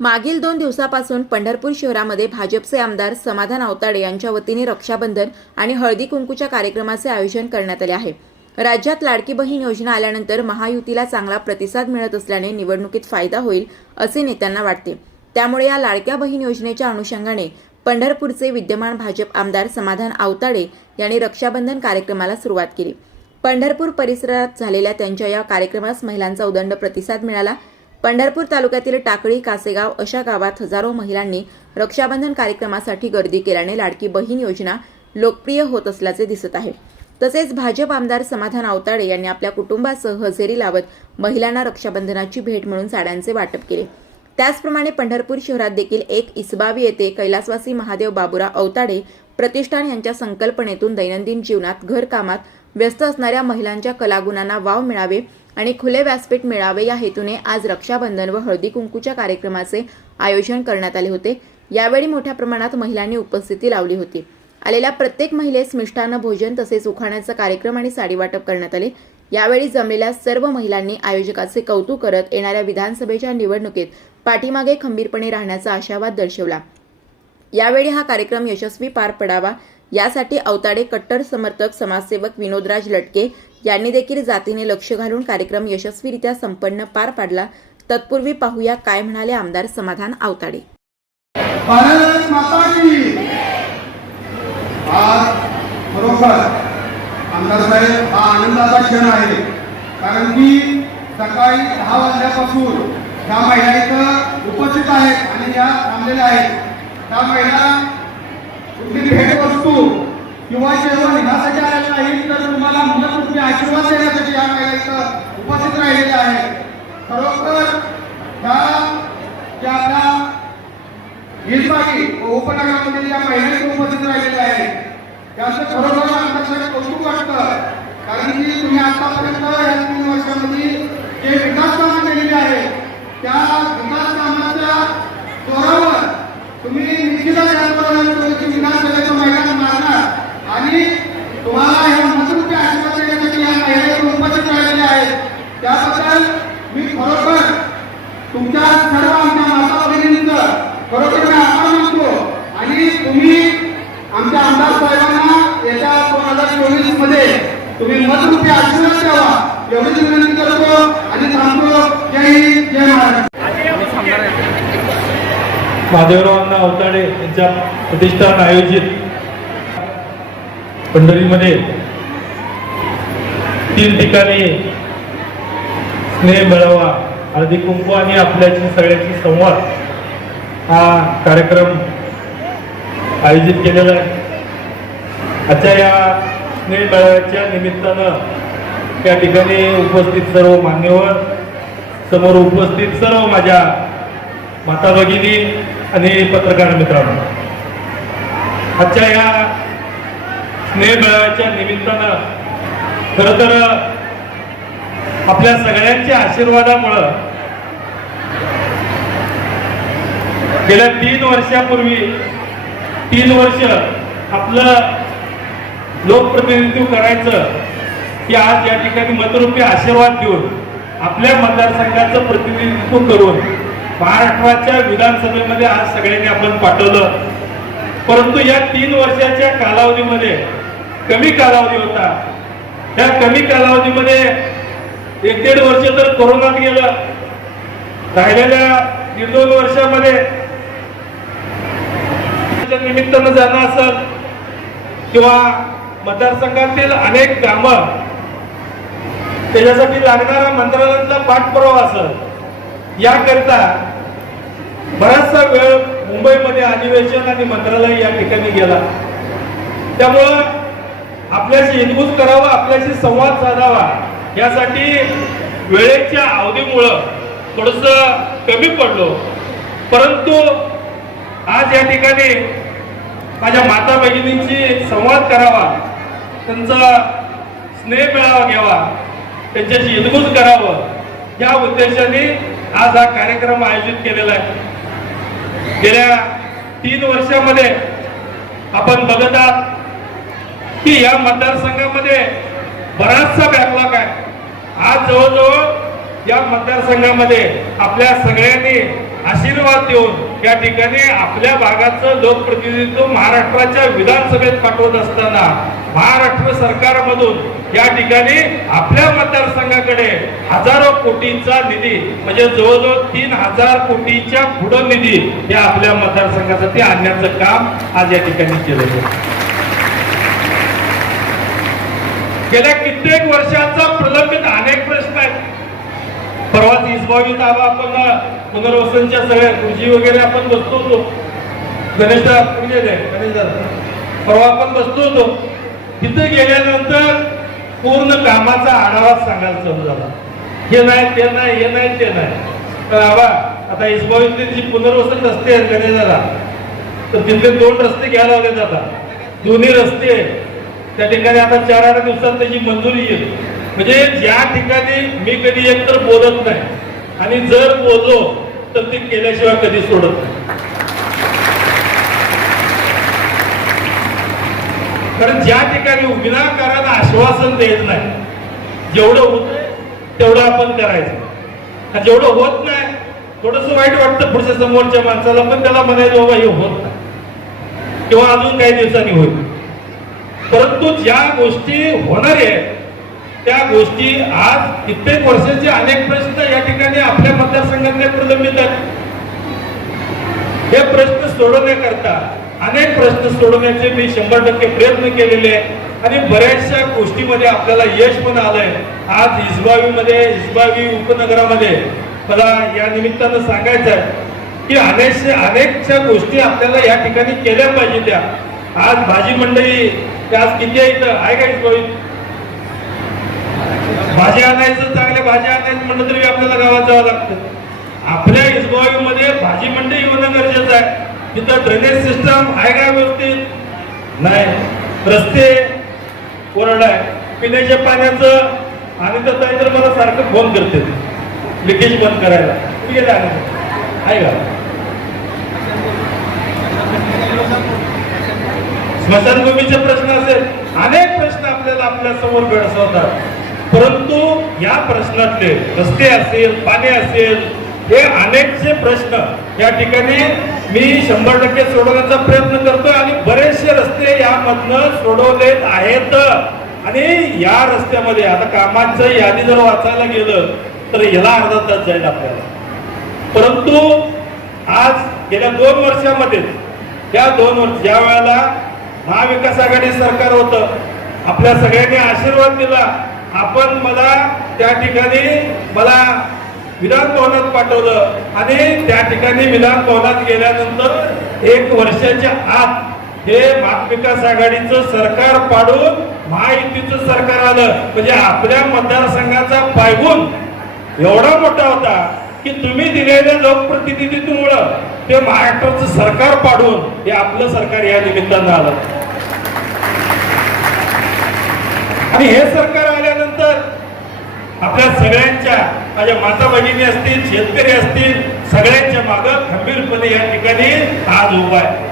मागील दोन दिवसापासून पंढरपूर शहरामध्ये भाजपचे आमदार समाधान आवताडे यांच्या वतीने रक्षाबंधन आणि हळदी कुंकूच्या कार्यक्रमाचे आयोजन करण्यात आले आहे. राज्यात लाडकी बहीण योजना आल्यानंतर महायुतीला चांगला प्रतिसाद मिळत असल्याने निवडणुकीत फायदा होईल असे नेत्यांना वाटते. त्यामुळे या लाडक्या बहीण योजनेच्या अनुषंगाने पंढरपूरचे विद्यमान भाजप आमदार समाधान आवताडे यांनी रक्षाबंधन कार्यक्रमाला सुरुवात केली. पंढरपूर परिसरात झालेल्या त्यांच्या या कार्यक्रमास महिलांचा उदंड प्रतिसाद मिळाला. पंढरपूर तालुक्यातील टाकळी कासेगाव अशा गावात हजारो महिलांनी रक्षाबंधन कार्यक्रमासाठी गर्दी केल्याने लाडकी बहीण योजना लोकप्रिय होत असल्याचे दिसत आहे. तसेच भाजप आमदार समाधान आवताडे यांनी आपल्या कुटुंबासह हजेरी लावत महिलांना रक्षाबंधनाची भेट म्हणून साड्यांचे वाटप केले. त्याचप्रमाणे पंढरपूर शहरात देखील एक इसबावी येथे कैलासवासी महादेव बाबुराव अवताडे प्रतिष्ठान यांच्या संकल्पनेतून दैनंदिन जीवनात घरकामात व्यस्त असणाऱ्या महिलांच्या कलागुणांना वाव मिळावे आणि खुले व्यासपीठ मिळावे या हेतूने आज रक्षाबंधन व हळदी कुंकूच्या कार्यक्रमाचे आयोजन करण्यात आले होते. यावेळी मोठ्या प्रमाणात महिलांनी उपस्थिती लावली होती. आलेल्या प्रत्येक महिलेस मिष्टान्न भोजन तसेच उखाण्याचा कार्यक्रम आणि साडी वाटप करण्यात आले. यावेळी जमलेल्या सर्व महिलांनी आयोजकाचे कौतुक करत येणाऱ्या विधानसभेच्या निवडणुकीत पाठीमागे खंबीरपणे राहण्याचा आशावाद दर्शवला. यावेळी हा कार्यक्रम यशस्वी पार पडावा यासाठी अवताडे कट्टर समर्थक समाजसेवक विनोदराज लटके यांनी देखील जातीने लक्ष घालून कार्यक्रम यशस्वीरित्या संपन्न पार पाडला. तत्पूर्वी पाहूया काय म्हणाले आमदार समाधान आवताडे. आमदार साहेब हा आनंदाचा क्षण आहे. कारण की सकाळी दहा वाजल्यापासून ह्या महिला इथं उपस्थित आहेत आणि या थांबलेल्या आहेत. त्या महिला कुठली भेटवस्तू किंवा जेवण ह्यासाठी आशीर्वाद देण्यासाठी या महिला इथं उपस्थित राहिलेल्या आहेत खरोखर ह्या ज्या आपल्या हिरबागी उपनगरामध्ये ज्या महिला उपस्थित राहिलेल्या आहेत त्याचं खरोखर आमच्याकडे कौतुक वाटतं. कारण की तुम्ही आतापर्यंत या तीन वर्षामध्ये जे विकास कामं केलेली आहेत त्या विकास कामाच्या जोरावर तुम्ही निश्चितच याप्रमाणे विधानसभेचं मैदान मारणार आणि तुम्हाला ह्या मतरूपी आशीर्वाद देण्यासाठी या महिला इथे उपस्थित राहिलेल्या आहेत त्याबद्दल मी खरोखर तुमच्या सर्व आमच्या माता भगिनींचं खरोखर मी आभार मानतो. आणि तुम्ही आमच्या आमदार साहेबांना येत्या दोन हजार चोवीसमध्ये तुम्ही मतरूपी आशीर्वाद द्यावा. एवढीच विनंती करतो आणि थांबतो. जय हिंद जय महाराष्ट्र. महादेवरावांना अवताडे यांच्या प्रतिष्ठान आयोजित पंढरीमध्ये तीन ठिकाणी स्नेह मेळावा हळदी कुंकू आणि आपल्याची सगळ्याची संवाद हा कार्यक्रम आयोजित केलेला आहे. आजच्या या स्नेह मेळाव्याच्या निमित्तानं त्या ठिकाणी उपस्थित सर्व मान्यवर समोर उपस्थित सर्व माझ्या माता भगिनी आणि पत्रकार मित्रांनो. आजच्या या स्नेह मेळाव्याच्या निमित्तानं खरं तर आपल्या सगळ्यांच्या आशीर्वादामुळं गेल्या तीन वर्षापूर्वी तीन वर्ष आपलं लोकप्रतिनिधित्व करायचं की आज या ठिकाणी मतरूपी आशीर्वाद देऊन आपल्या मतदारसंघाचं प्रतिनिधित्व करून महाराष्ट्राच्या विधानसभेमध्ये आज सगळ्यांनी आपण पाठवलं. परंतु या तीन वर्षाच्या कालावधीमध्ये कमी कालावधी होता. त्या कमी कालावधीमध्ये एक दीड वर्ष तर कोरोनात गेलं. राहिलेल्या दीड दोन वर्षामध्ये निमित्तानं जाणं असेल किंवा मतदारसंघातील अनेक कामं त्याच्यासाठी लागणारा मंत्रालयातला पाठपुरावा असेल याकरिता बराचसा वेळ मुंबईमध्ये अधिवेशन आणि मंत्रालय या ठिकाणी गेला. त्यामुळं आपल्याशी हितगुज करावा आपल्याशी संवाद साधावा यासाठी वेळेच्या अवधीमुळं थोडस कमी पडलो. परंतु आज या ठिकाणी माझ्या माता भगिनींशी संवाद करावा त्यांचा स्नेह मिळावा घ्यावा त्यांच्याशी हितगुज करावं या उद्देशाने आज हा कार्यक्रम आयोजित केलेला आहे. गेल्या तीन वर्षामध्ये आपण बघत आहात की या मतदारसंघामध्ये बराचसा बॅकलॉग आहे. आज जवळजवळ या मतदारसंघामध्ये आपल्या सगळ्यांनी आशीर्वाद देऊन या ठिकाणी आपल्या भागाचं लोकप्रतिनिधित्व महाराष्ट्राच्या विधानसभेत पाठवत असताना महाराष्ट्र सरकारमधून या ठिकाणी आपल्या मतदारसंघाकडे हजारो कोटीचा निधी म्हणजे जवळजवळ तीन हजार कोटीच्या पुढं निधी या आपल्या मतदारसंघासाठी आणण्याचं काम आज या ठिकाणी केलं गेल्या कित्येक वर्षाचा प्रलंबित अनेक प्रश्न आहेत. परवाच इसबावी ताबा आपण पुनर्वसनच्या सगळ्या खुर्ची वगैरे आपण बसतो होतो. गणेश गणेशदा परवा आपण बसतो होतो. तिथे गेल्यानंतर पूर्ण कामाचा आढावा सांगायला चालू झाला. हे नाही ते नाही हे नाही ते नाही. तर आबा आता इसबावीतले जी पुनर्वसन रस्ते आहेत गणेशाला तर तिथले दोन रस्ते घ्यायला लागले जातात दोन्ही रस्ते त्या ठिकाणी आता चार आठ दिवसात त्याची मंजुरी येईल. म्हणजे ज्या ठिकाणी मी कधी एकतर बोलत नाही आणि जर बोललो तर ते केल्याशिवाय कधी सोडत नाही. कारण ज्या ठिकाणी विनाकारण आश्वासन देत नाही जेवढं होत तेवढं आपण करायचं. जेवढं होत नाही थोडस वाईट वाटतं पुढच्या समोरच्या माणसाला पण त्याला म्हणायचं बाबा हे होत नाही. किंवा अजून काही दिवसांनी होईल. परंतु ज्या गोष्टी होणार आहेत त्या गोष्टी आज कित्येक वर्षाचे अनेक प्रश्न या ठिकाणी आपल्या मतदारसंघातले प्रलंबित आहेत हे प्रश्न सोडवण्याकरता अनेक प्रश्न सोडवण्याचे मी शंभर टक्के प्रयत्न केलेले आहेत आणि बऱ्याचशा गोष्टीमध्ये आपल्याला यश पण आलंय. आज हिजबावीमध्ये हिजबावी उपनगरामध्ये मला या निमित्तानं सांगायचं आहे की अनेकशे अनेकशा गोष्टी आपल्याला या ठिकाणी केल्या पाहिजे त्या. आज भाजी मंडई ते आज किती आहे इथं? आहे का हिजबावी भाजी आणायचं चांगल्या भाजी आणायचं म्हणलं तरी आपल्याला गावात जावं लागतं. आपल्या हिजबावीमध्ये भाजी मंडई होणं गरजेचं आहे. तिथं ड्रेनेज सिस्टम आहे काय व्यवस्थित? नाही. रस्ते कोरड आहे. पिण्याच्या पाण्याचं आणि तर ताई तर मला सारखं फोन करते. लिकेज बंद करायला. कुठे गेले आहे. आहे का? स्मशानभूमीचे प्रश्न असेल. अनेक प्रश्न आपल्याला आपल्यासमोर भेडसवतात. परंतु या प्रश्नातले रस्ते असेल पाणी असेल हे अनेकचे प्रश्न या ठिकाणी मी शंभर टक्के सोडवण्याचा प्रयत्न करतोय आणि बरेचसे रस्ते यामधनं सोडवले आहेत. आणि या रस्त्यामध्ये आता कामाचं यादी जर वाचायला गेलं तर याला अर्धा तास जाईल आपल्याला. परंतु आज गेल्या दोन वर्षामध्ये त्या दोन वर्ष ज्या वेळेला महाविकास आघाडी सरकार होतं. आपल्या सगळ्यांनी आशीर्वाद दिला. आपण मला त्या ठिकाणी मला विधान भवनात पाठवलं. आणि त्या ठिकाणी विधान भवनात गेल्यानंतर एक वर्षाच्या आत हे महाविकास आघाडीचं सरकार पाडून महायुतीचं सरकार आलं. म्हणजे आपल्या मतदारसंघाचा पायगुण एवढा मोठा होता की तुम्ही दिलेल्या लोकप्रतिनिधित्वामुळं ते महाराष्ट्राचं सरकार पाडून हे आपलं सरकार या निमित्तानं आलं. आणि हे सरकार आल्यानंतर माझ्या माता भगिनी असतील शेतकरी असतील सगळ्यांच्या मागं खंबीरपणे या ठिकाणी आज उभा आहे.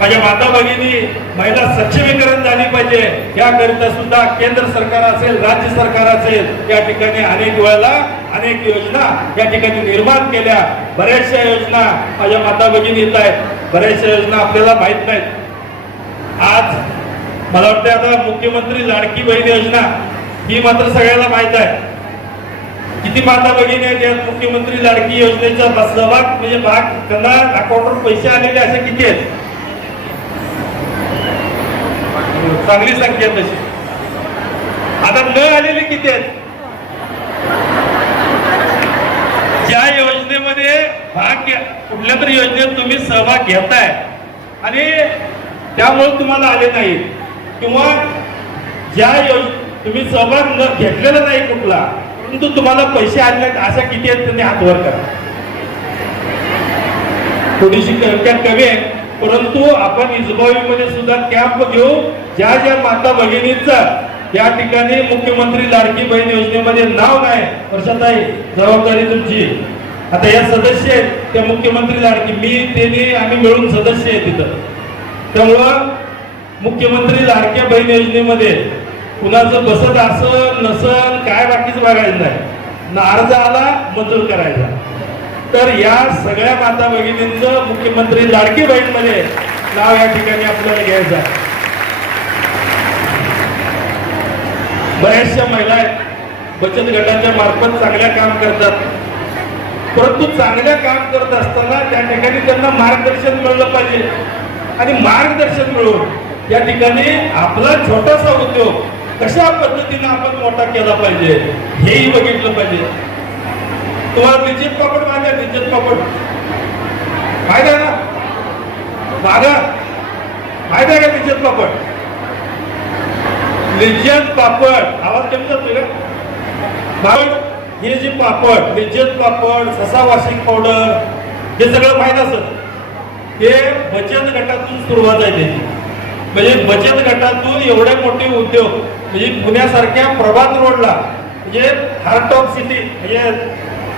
माझ्या माता भगिनी महिला सक्षमीकरण झाली पाहिजे. याकरिता सुद्धा केंद्र सरकार असेल राज्य सरकार असेल या ठिकाणी अनेक वेळेला अनेक योजना या ठिकाणी निर्माण केल्या. बऱ्याचशा योजना माझ्या माता भगिनी येत आहेत. बऱ्याचशा योजना आपल्याला माहीत नाहीत. आज मला वाटतं आता मुख्यमंत्री लाडकी बहीण योजना ही मात्र सगळ्याला माहीत आहे. किती माता भगिनी आहेत मुख्यमंत्री लाडकी योजनेचा सहभाग म्हणजे भाग त्यांना अकाउंटवर पैसे आलेले असे किती आहेत? चांगली संख्या तशी. आता न आलेले किती आहेत? ज्या योजनेमध्ये भाग कुठल्या तरी योजनेत तुम्ही सहभाग घेताय. आणि त्यामुळे तुम्हाला आले नाही. किंवा ज्या योज तुम्ही सहभाग न घेतलेला नाही कुठला परंतु तुम्हाला पैसे आणले असं किती आहेत त्यांनी हातवर करा. थोडीशी संख्या कमी आहे. परंतु आपण इजबावीमध्ये सुद्धा कॅम्प घेऊ. ज्या ज्या माता भगिनींचा या ठिकाणी मुख्यमंत्री लाडकी बहीण योजनेमध्ये नाव नाही. वर्षाताई जबाबदारी तुमची. आता या सदस्य आहेत. त्या मुख्यमंत्री लाडकी मी त्यांनी आम्ही मिळून सदस्य आहे तिथं त्यामुळं मुख्यमंत्री लाडक्या बहीण योजनेमध्ये कुणाचं बसत असन नसन काय बाकीच बघायचं नाही. ना अर्ज आला मंजूर करायचा. तर या सगळ्या माता भगिनींचं मुख्यमंत्री लाडकी बहीणमध्ये नाव या ठिकाणी आपल्याला घ्यायचं आहे. बऱ्याचशा महिला आहेत. बचत गटाच्या मार्फत चांगल्या काम करतात. परंतु चांगल्या काम करत असताना त्या ठिकाणी त्यांना मार्गदर्शन मिळलं पाहिजे. आणि मार्गदर्शन मिळून या ठिकाणी आपला छोटासा उद्योग कशा पद्धतीने आपण मोठा केला पाहिजे हेही बघितलं पाहिजे. तुम्हाला रिजित पापड माहिती आहे पापड. माहिती आहे ना. मागा माहिती आहे का रिजित पापड? लिज्जत पापड. आवाज कमी जातोय का? पापड हे जे पापड लिज्जत पापड ससा वॉशिंग पावडर हे सगळं माहीत असत. हे बचत गटातून सुरुवात आहे त्याची. म्हणजे बचत गटातून एवढे मोठे उद्योग म्हणजे पुण्यासारख्या प्रभात रोडला म्हणजे हार्ट ऑफ सिटी म्हणजे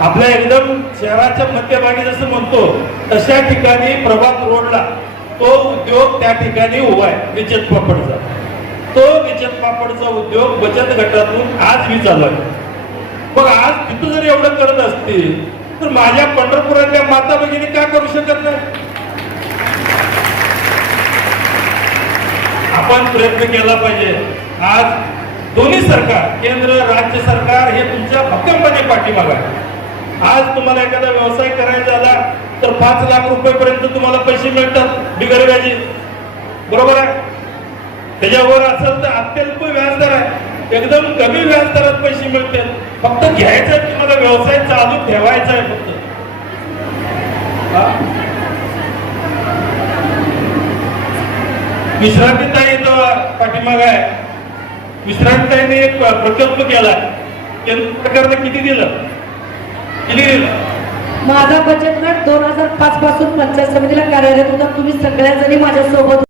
आपल्या एकदम शहराच्या मध्यभागी जसं म्हणतो तशा ठिकाणी प्रभात रोडला तो उद्योग त्या ठिकाणी उभा आहे निश्चित पापडचा. तो निश्चित पापडचा उद्योग बचत गटातून आज मी चालू आहे. मग आज तिथं जर एवढं करत असतील तर माझ्या पंढरपुरातल्या माता भगिनी का करू शकत नाही? आपण प्रयत्न केला पाहिजे. आज दोन्ही सरकार केंद्र राज्य सरकार हे तुमच्या भक्कमपणे पाठीमाग आहे. आज तुम्हाला एखादा व्यवसाय करायचा झाला तर पाच लाख रुपयेपर्यंत तुम्हाला पैसे मिळतात बिगर व्याजी बरोबर आहे? त्याच्यावर असेल तर अत्यल्प व्याजदर आहे. एकदम कमी व्याजदरात पैसे मिळतात फक्त घ्यायचं आहे तुम्हाला व्यवसाय चालू ठेवायचा आहे फक्त. हा? विश्रांतीताई पाठीमाग आहे. विश्रांतीताईने एक प्रकल्प केला केंद्र सरकारने किती दिलं? किती दिलं? माझा बचत गट दोन हजार पाच पासून पंचायत समितीला कार्यरत होता. तुम्ही सगळ्या जणी माझ्या सोबत